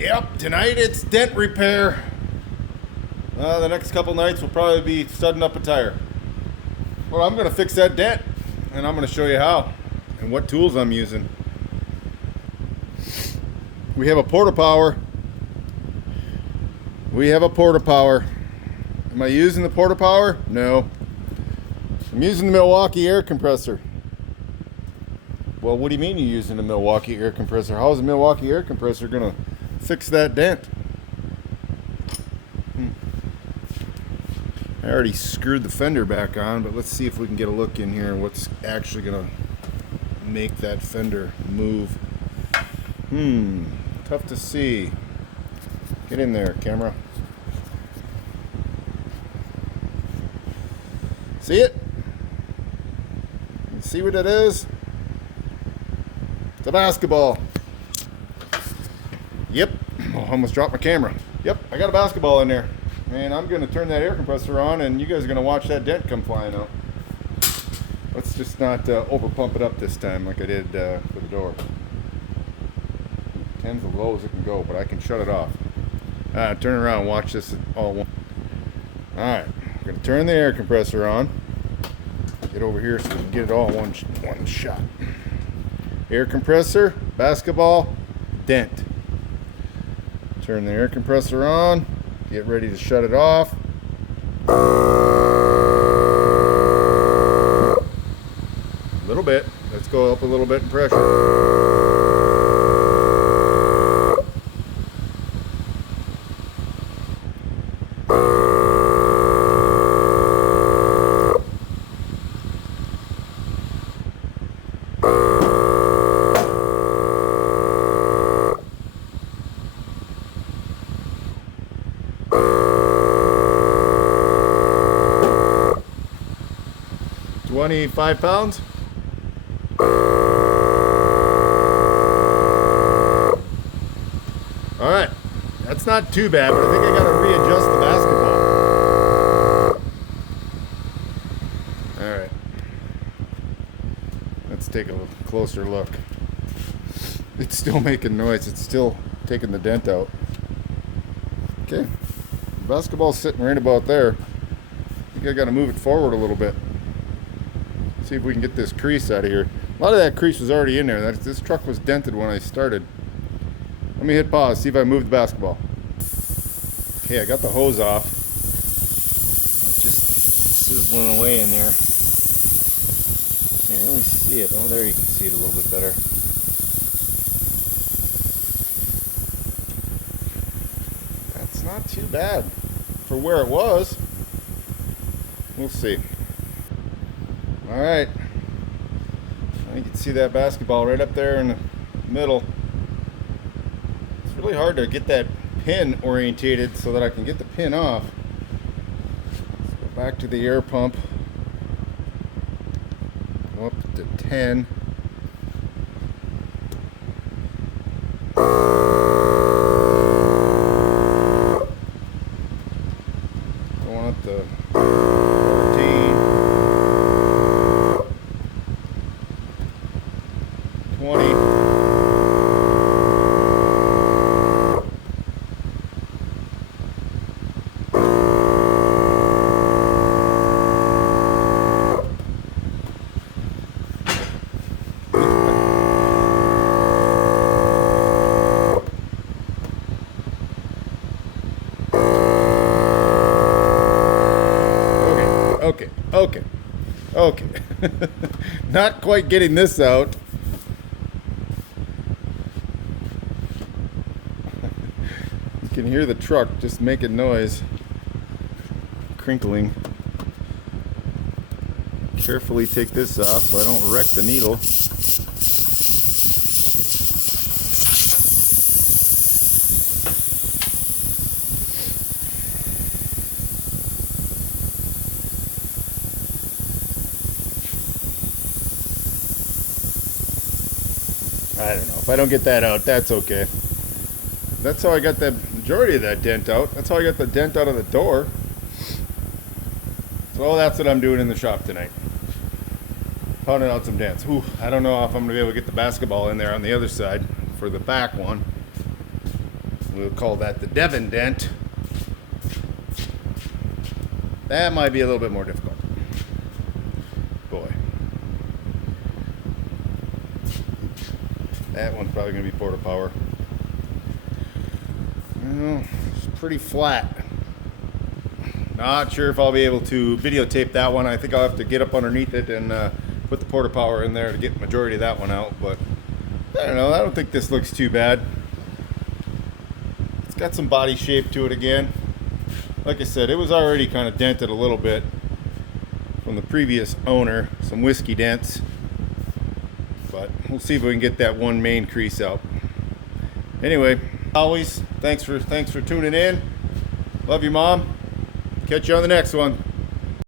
Yep, tonight it's dent repair. The next couple nights we'll probably be studding up a tire. Well, I'm going to fix that dent, and I'm going to show you how and what tools I'm using. We have a porta power. Am I using the porta power? No. I'm using the Milwaukee air compressor. Well, what do you mean you're using the Milwaukee air compressor? How is the Milwaukee air compressor going to fix that dent? I already screwed the fender back on, but let's see if we can get a look in here and what's actually going to make that fender move. Tough to see. Get in there, camera. See it? You see what it is? It's a basketball. Yep. Oh, I almost dropped my camera. Yep, I got a basketball in there. And I'm going to turn that air compressor on, and you guys are going to watch that dent come flying out. Let's just not over pump it up this time like I did for the door. 10's as low as it can go, but I can shut it off. Turn around and watch this all one. Alright, I'm going to turn the air compressor on. Get over here so we can get it all in one shot. Air compressor, basketball, dent. Turn the air compressor on. Get ready to shut it off. A little bit. Let's go up a little bit in pressure. 25 pounds. All right, that's not too bad, but I think I got to readjust the basketball. All right, let's take a closer look. It's still making noise. It's still taking the dent out. Okay, the basketball's sitting right about there. I think I got to move it forward a little bit. See if we can get this crease out of here. A lot of that crease was already in there. This truck was dented when I started. Let me hit pause, see if I move the basketball. Okay, I got the hose off. It's just sizzling away in there. Can't really see it. Oh, there you can see it a little bit better. That's not too bad for where it was. We'll see. All right, you can see that basketball right up there in the middle. It's really hard to get that pin orientated so that I can get the pin off. Let's go back to the air pump. Go up to 10. Going up to 14. 20. Okay. Not quite getting this out. You can hear the truck just making noise, crinkling. Carefully take this off so I don't wreck the needle. I don't know. If I don't get that out, that's okay. That's how I got the majority of that dent out. That's how I got the dent out of the door. So that's what I'm doing in the shop tonight. Pounding out some dents. Ooh, I don't know if I'm going to be able to get the basketball in there on the other side for the back one. we'll call that the Devon dent. That might be a little bit more difficult. Boy. That one's probably going to be Porta Power. Well, it's pretty flat. Not sure if I'll be able to videotape that one. I think I'll have to get up underneath it and put the Porta Power in there to get the majority of that one out. But I don't know. I don't think this looks too bad. It's got some body shape to it again. Like I said, it was already kind of dented a little bit from the previous owner. Some whiskey dents. But we'll see if we can get that one main crease out. Anyway, always, thanks for tuning in. Love you, Mom. Catch you on the next one.